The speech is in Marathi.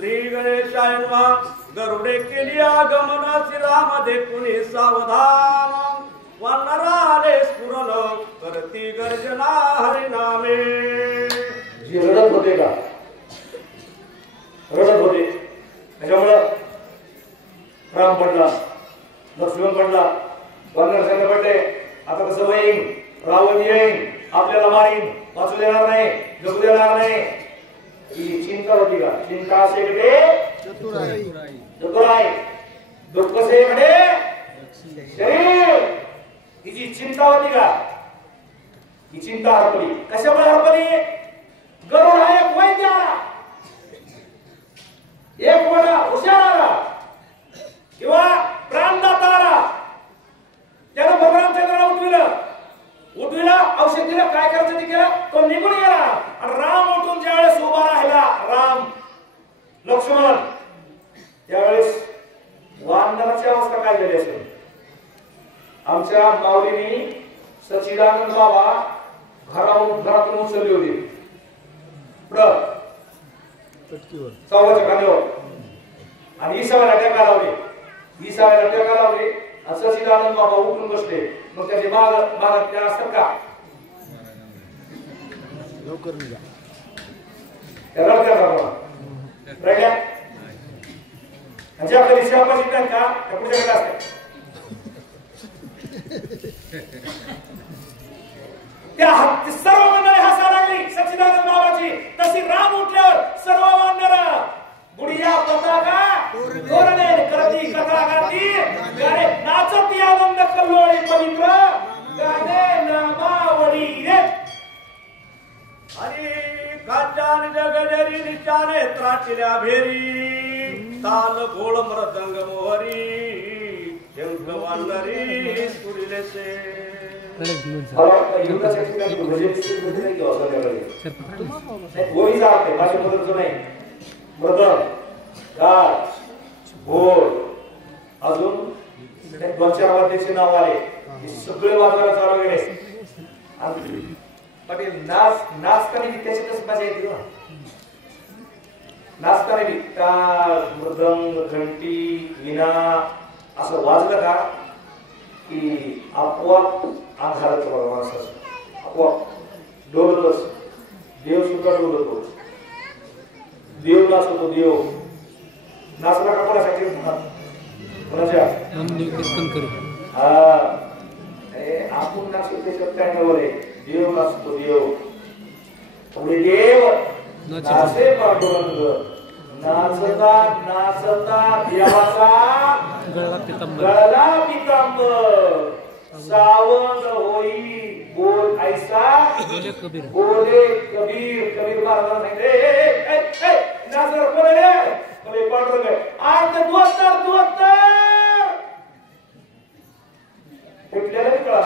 श्री गणेशाय नमः. गरुडे केली आगमन श्रीराम देखुनी सावधान. वानरा आले स्फुरण करती गर्जना हरिनामे. जी रडत होते का? रडत होते. त्याच्यामुळं राम पडला, लक्ष्मण पडला, वानर संग पडले. आता कसं होईल? रावण येईल, आपल्याला मारीन, वाचू देणार नाही, जगू देणार नाही. ही चिंता होती का? चिंता शेकडे चतुराई, दुःख शेकडे शरीर. हिची चिंता होती का? ही चिंता हरपली. कशामुळे हरपली? गरुड हा एक वैद्य आला, एक मोठा हुशार आला किंवा प्राणदाता आला. त्यानं भगवान चंद्राला उठविलं, औषध दिलं, काय करायचं ते केलं, तो निघून गेला. आणि राम उठून ज्यावेळेस उभा राहिला, राम लक्ष्मण, त्यावेळेस वानराची अवस्था काय झाली असेल? आमच्या माऊलीनी सच्चिदानंद बाबा घरातून उचलली होती पुढं चौघाच्या खांद्यावर, आणि ईसाव्याला टेका लावली. आणि सच्चिदानंद बाबा उठून बसले. मग त्याचे मागत त्या असतात का? लवकर निघा. रडल्या. ज्या कधी शाबाशी आहेत का त्या पुढच्याकडे असतात. त्या सर्व मंडळी हसायला लागली सच्चिदानंद बाबाची. तशी राम उठल्यावर सर्व वानर बुडिया पताका तोरणे करती कथा गाती गाणे नाचती आनंद कल्लोळी पवित्र गाणे नामावली रे. आणि काचान जगजरी निचाने त्राचिल्या भेरी. ताल घोळ मृदंग मोहरी शंख वानरी सुरिलेसे. मृदंग, टाळ, घोळ, अजून दोन चार वाद्याचे नाव आले. सगळे वाजवायला चालू केले. पाटील नाचताना त्याच्यातच मजा येते ना. नाचताना टाळ, मृदंग, घंटी, विणा असं वाजलं का की आपोआप अंधाराचं बघा माणसाचं आपोआप डोलतच. देव सुद्धा डोलतो, देव नाचतो. देव नाचला का कोणासाठी? कोणाच्या? आपण नाचतो त्याच्यात काय नवरे. देव नाचतो, देव. पुढे देव नाचे पांडुरंग. नाचता नाचता देवाचा गळा पितांबर. सावंत होई बोल ऐसा बोले कबीर. कबीर महाराज सांगितले नाचर बोलले कबीर पांडुरंग आज दुहत्तर फुटलेला कळा